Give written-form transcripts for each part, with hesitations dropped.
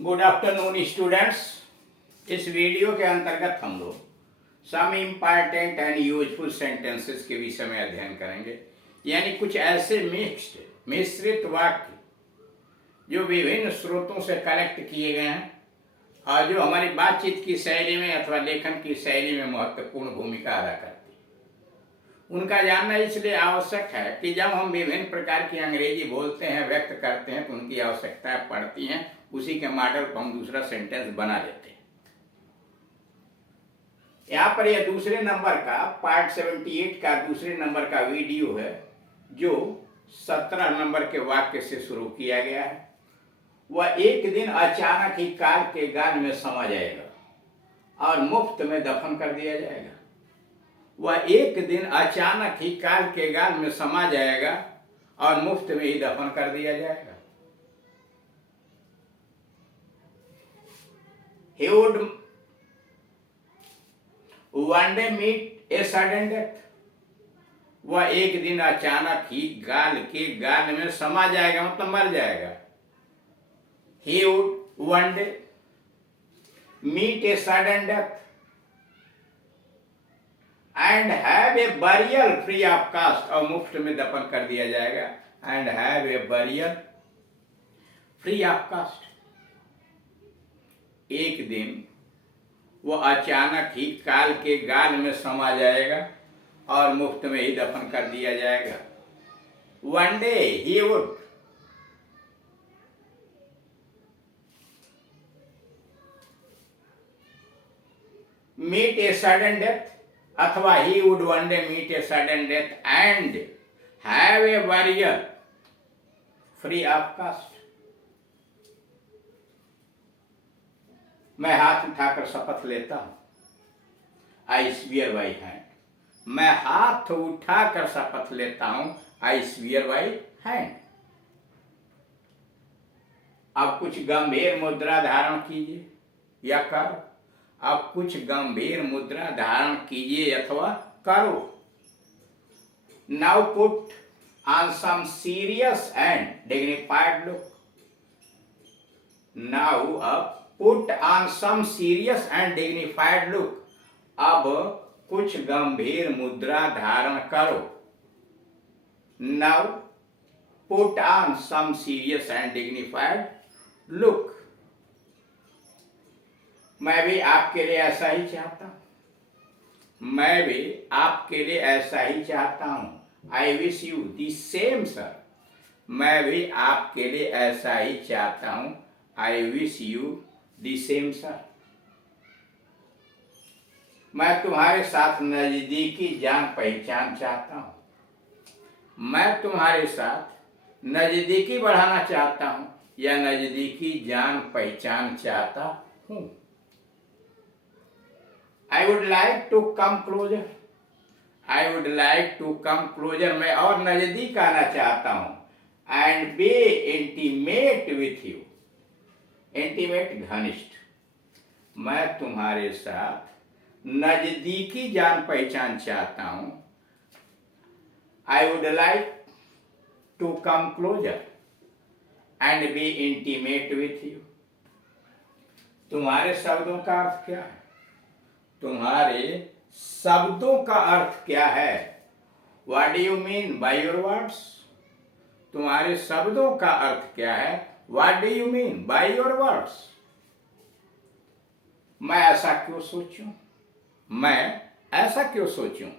Good afternoon students. इस video के अंतर्गत हम लोग some important and useful sentences के विषय में अध्ययन करेंगे, यानी कुछ ऐसे मिश्रित वाक्य जो विभिन्न स्रोतों से कलेक्ट किए गए हैं और जो हमारी बातचीत की शैली में अथवा लेखन की शैली में महत्वपूर्ण भूमिका अदा करते हैं। उनका जानना इसलिए आवश्यक है कि जब हम विभिन्न प्रकार की अंग्रेजी बोलते हैं, व्यक्त करते हैं, तो उनकी आवश्यकताएं पड़ती हैं। उसी के मॉडल पर हम दूसरा सेंटेंस बना लेते हैं। यहाँ पर यह दूसरे नंबर का पार्ट 78 का दूसरे नंबर का वीडियो है, जो 17 नंबर के वाक्य से शुरू किया गया है। वह एक दिन अचानक ही कार के गाल में समा जाएगा और मुफ्त में दफन कर दिया जाएगा। वह एक दिन अचानक ही कार के गाल में समा जाएगा और मुफ्त में ही दफन कर दिया जाएगा। He would one day meet a sudden death. वह एक दिन अचानक ही गाल के गाल में समा जाएगा, मतलब मर जाएगा। He would one day meet a sudden death and have a burial free of cost, और मुफ्त में दफन कर दिया जाएगा। And have a burial free of cost। एक दिन वो अचानक ही काल के गाल में समा जाएगा और मुफ्त में ही दफन कर दिया जाएगा। One day he would meet a sudden death, अथवा he would one day meet a sudden death and have a burial free of cost। मैं हाथ उठाकर शपथ लेता हूं, आई स्वीयर बाई हैंड। मैं हाथ उठाकर शपथ लेता हूं, आई स्वीयर बाई हैंड। अब कुछ गंभीर मुद्रा धारण कीजिए या करो। अब कुछ गंभीर मुद्रा धारण कीजिए अथवा करो। Now put on some serious and dignified look. Now अब Put on some serious and dignified look। अब कुछ गंभीर मुद्रा धारण करो। Now put on some serious and dignified look। मैं भी आपके लिए ऐसा ही चाहता हूं। मैं भी आपके लिए ऐसा ही चाहता हूं। I wish you the same sir। मैं भी आपके लिए ऐसा ही चाहता हूं। I wish you the same sir। मैं तुम्हारे साथ नजदीकी जान पहचान चाहता हूं। मैं तुम्हारे साथ नजदीकी बढ़ाना चाहता हूं या नजदीकी जान पहचान चाहता हूं। I would like to come closer। I would like to come closer। मैं और नजदीक आना चाहता हूं। And be intimate with you। Intimate घनिष्ठ। मैं तुम्हारे साथ नजदीकी जान पहचान चाहता हूं। I would like to come closer and be intimate with you. तुम्हारे शब्दों का अर्थ क्या है? तुम्हारे शब्दों का अर्थ क्या है? What do you mean by your words? तुम्हारे शब्दों का अर्थ क्या है? What do you mean by your words? मैं ऐसा क्यों सोचूं? मैं ऐसा क्यों सोचूं?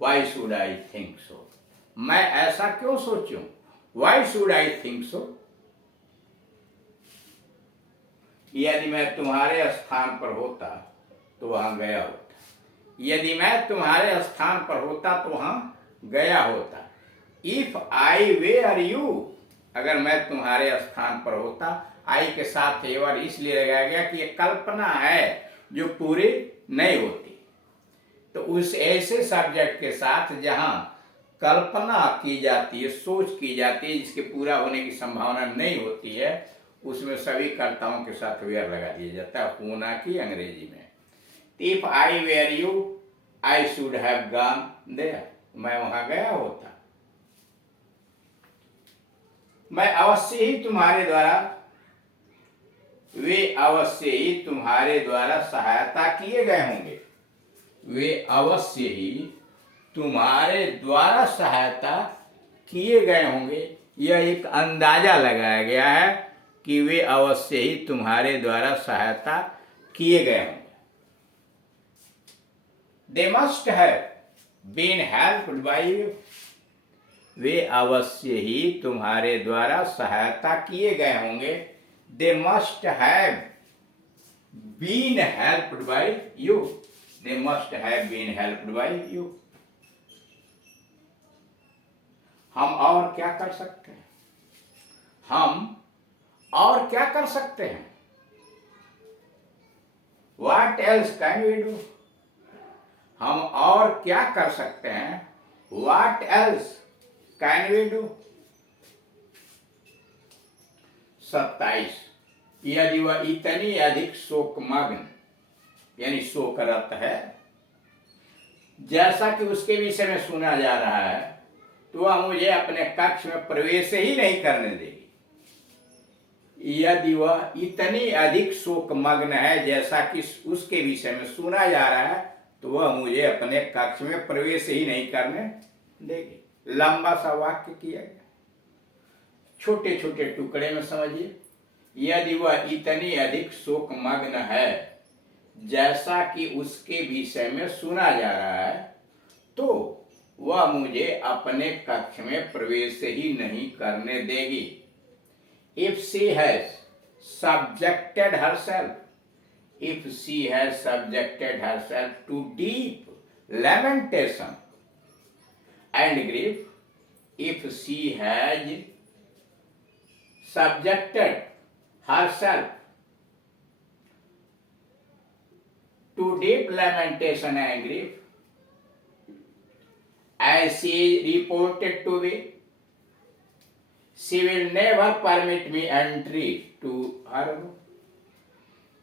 Why should I think so? मैं ऐसा क्यों सोचूं? Why should I think so? यदि मैं तुम्हारे स्थान पर होता तो वहां गया होता। यदि मैं तुम्हारे स्थान पर होता तो वहां गया होता। If I were you, अगर मैं तुम्हारे स्थान पर होता। आई के साथ एवर इसलिए लगाया गया कि ये कल्पना है जो पूरी नहीं होती। तो उस ऐसे सब्जेक्ट के साथ जहां कल्पना की जाती है, सोच की जाती है, जिसके पूरा होने की संभावना नहीं होती है, उसमें सभी कर्ताओं के साथ वेयर लगा दिया जाता है। होना की अंग्रेजी में if I were you I should have gone there. मैं वहां गया होता। मैं अवश्य ही तुम्हारे द्वारा वे अवश्य ही तुम्हारे द्वारा सहायता किए गए होंगे। वे अवश्य ही तुम्हारे द्वारा सहायता किए गए होंगे। यह एक अंदाजा लगाया गया है कि वे अवश्य ही तुम्हारे द्वारा सहायता किए गए होंगे। They must have been helped by you. वे अवश्य ही तुम्हारे द्वारा सहायता किए गए होंगे। They must have been helped by you. They must have been helped by you. हम और क्या कर सकते हैं? हम और क्या कर सकते हैं? What else can we do? हम और क्या कर सकते हैं? What else can we do? 27, यदि वह इतनी अधिक शोकमग्न यानी शोकरत है जैसा कि उसके विषय में सुना जा रहा है, तो वह मुझे अपने कक्ष में प्रवेश ही नहीं करने देगी। यदि वह इतनी अधिक शोकमग्न है जैसा कि उसके विषय में सुना जा रहा है, तो वह मुझे अपने कक्ष में प्रवेश ही नहीं करने देगी। लंबा सा वाक्य किया गया, छोटे छोटे टुकड़े में समझिए। यदि वह इतनी अधिक शोकमग्न है जैसा कि उसके विषय में सुना जा रहा है, तो वह मुझे अपने कक्ष में प्रवेश ही नहीं करने देगी। If she has subjected herself, if she has subjected herself to deep lamentation and grief, if she has subjected herself to deep lamentation and grief, as she is reported to be, she will never permit me entry to her room.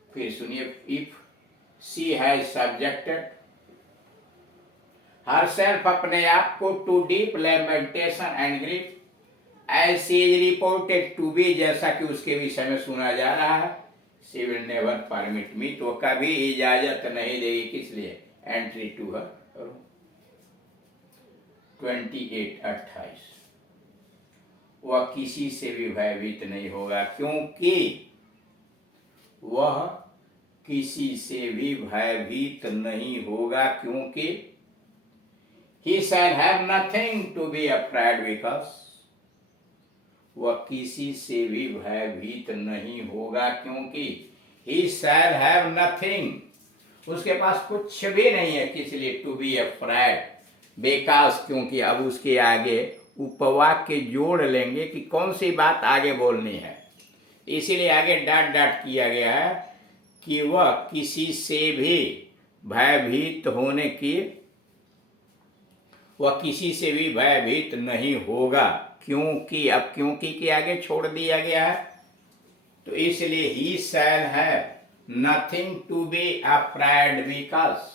फिर सुनिए, if she has subjected herself अपने आप को to deep lamentation and grief, as she is reported to be जैसा कि उसके विषय में सुना जा रहा है, she will never permit me तो कभी इजाजत नहीं देगी, किस लिए? entry to her room। 28 वह किसी से भी भयभीत नहीं होगा, क्योंकि वह किसी से भी भयभीत नहीं होगा, क्योंकि he shall have nothing to be afraid because वह किसी से भी भयभीत नहीं होगा, क्योंकि he shall have nothing उसके पास कुछ भी नहीं है, किस लिए? to be afraid because क्योंकि अब उसके आगे उपवाक्य जोड़ लेंगे कि कौन सी बात आगे बोलनी है, इसीलिए आगे डाट डाट किया गया है कि वह किसी से भी भयभीत होने की, वह किसी से भी भयभीत नहीं होगा, क्योंकि अब क्योंकि के आगे छोड़ दिया गया है, तो इसलिए he shall have nothing to be afraid because।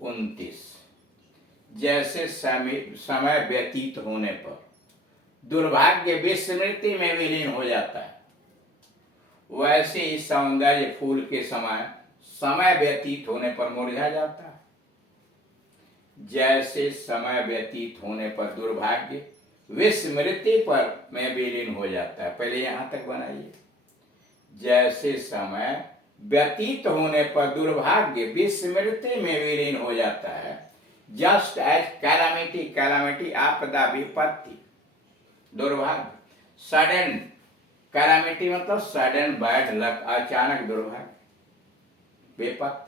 29 जैसे समय व्यतीत होने पर दुर्भाग्य विस्मृति में विलीन हो जाता है, वैसे ही सौंदर्य फूल के समय व्यतीत होने पर मुरझा जाता है। जैसे समय व्यतीत होने पर दुर्भाग्य विस्मृति पर में विलीन हो जाता है। पहले यहां तक बनाइए, जैसे समय व्यतीत होने पर दुर्भाग्य विस्मृति में विलीन हो जाता है। जस्ट एज कैलामिटी, कैलामिटी आपदा विपत्ति, दुर्भाग्य। सडन कैलामिटी मतलब सडन बैड लक, अचानक दुर्भाग्य विपत्ति।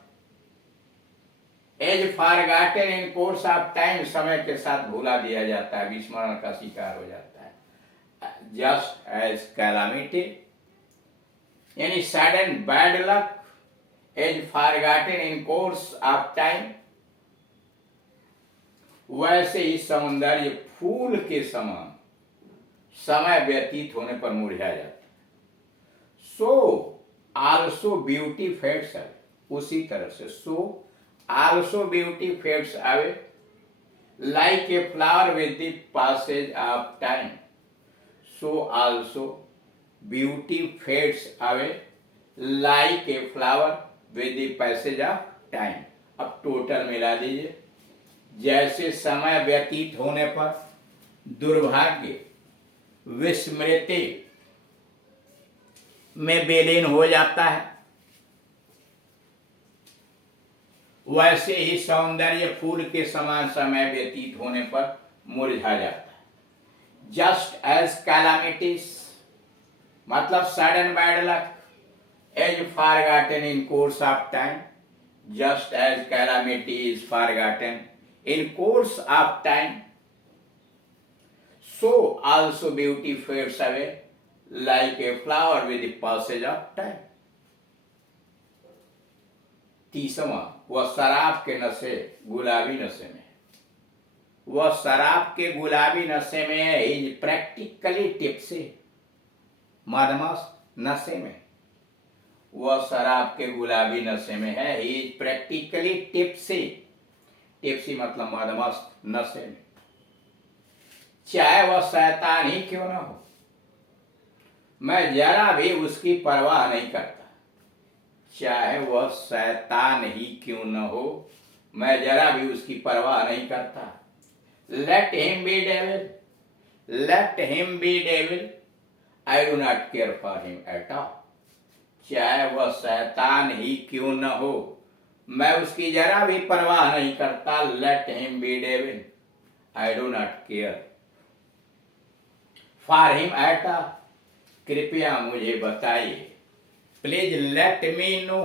As forgotten in course of time, समय के साथ भूला दिया जाता है, विस्मरण का शिकार हो जाता है। जस्ट एज कैलामिटी यानी sudden bad luck, as forgotten in course of time, वैसे ही सौंदर्य फूल के समान समय व्यतीत होने पर मुरझा जाता है। So also beauty fades away, उसी तरह से so also beauty fades away like a flower with the passage of time. So also beauty fades away like a flower with the passage of time. अब total मिला दीजिए। जैसे समय व्यतीत होने पर दुर्भाग्य विस्मृति में विलीन हो जाता है, वैसे ही सौंदर्य फूल के समान समय व्यतीत होने पर मुरझा जाता है। जस्ट एज कैलामिटीज मतलब sudden bad luck is forgotten in course of time, just as calamity is forgotten in course of time, so also beauty fades away like a flower with the passage of time। तीसवा, वह शराब के नशे गुलाबी नशे में, वह शराब के गुलाबी नशे में है, इज प्रैक्टिकली टिप्सी, मदमस्त नशे में, वह शराब के गुलाबी नशे में है, he is practically tipsy, tipsy मतलब मदमस्त नशे में, चाहे वह शैतान ही क्यों ना हो, मैं जरा भी उसकी परवाह नहीं करता, चाहे वह शैतान ही क्यों न हो, मैं जरा भी उसकी परवाह नहीं करता। Let him B devil, let him B devil, I do not care for him at all, चाहे वह शैतान ही क्यों न हो, मैं उसकी जरा भी परवाह नहीं करता। Let him B devil, I do not care for him at all, कृपया मुझे बताइए, प्लीज लेट मी नो,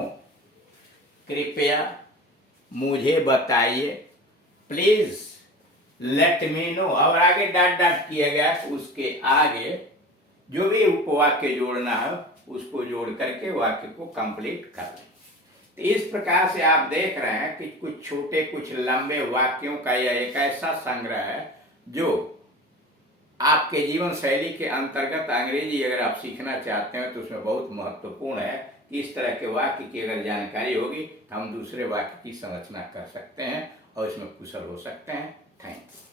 कृपया मुझे बताइए, प्लीज लेट मी नो। और आगे डॉट डॉट किया गया, उसके आगे जो भी उपवाक्य जोड़ना है उसको जोड़ करके वाक्य को कंप्लीट कर लें। तो इस प्रकार से आप देख रहे हैं कि कुछ छोटे कुछ लंबे वाक्यों का यह एक ऐसा संग्रह है जो आपके जीवन शैली के अंतर्गत अंग्रेजी अगर आप सीखना चाहते हैं तो उसमें बहुत महत्वपूर्ण है कि इस तरह के वाक्य की अगर जानकारी होगी तो हम दूसरे वाक्य की संरचना कर सकते हैं और इसमें कुशल हो सकते हैं। Thank you.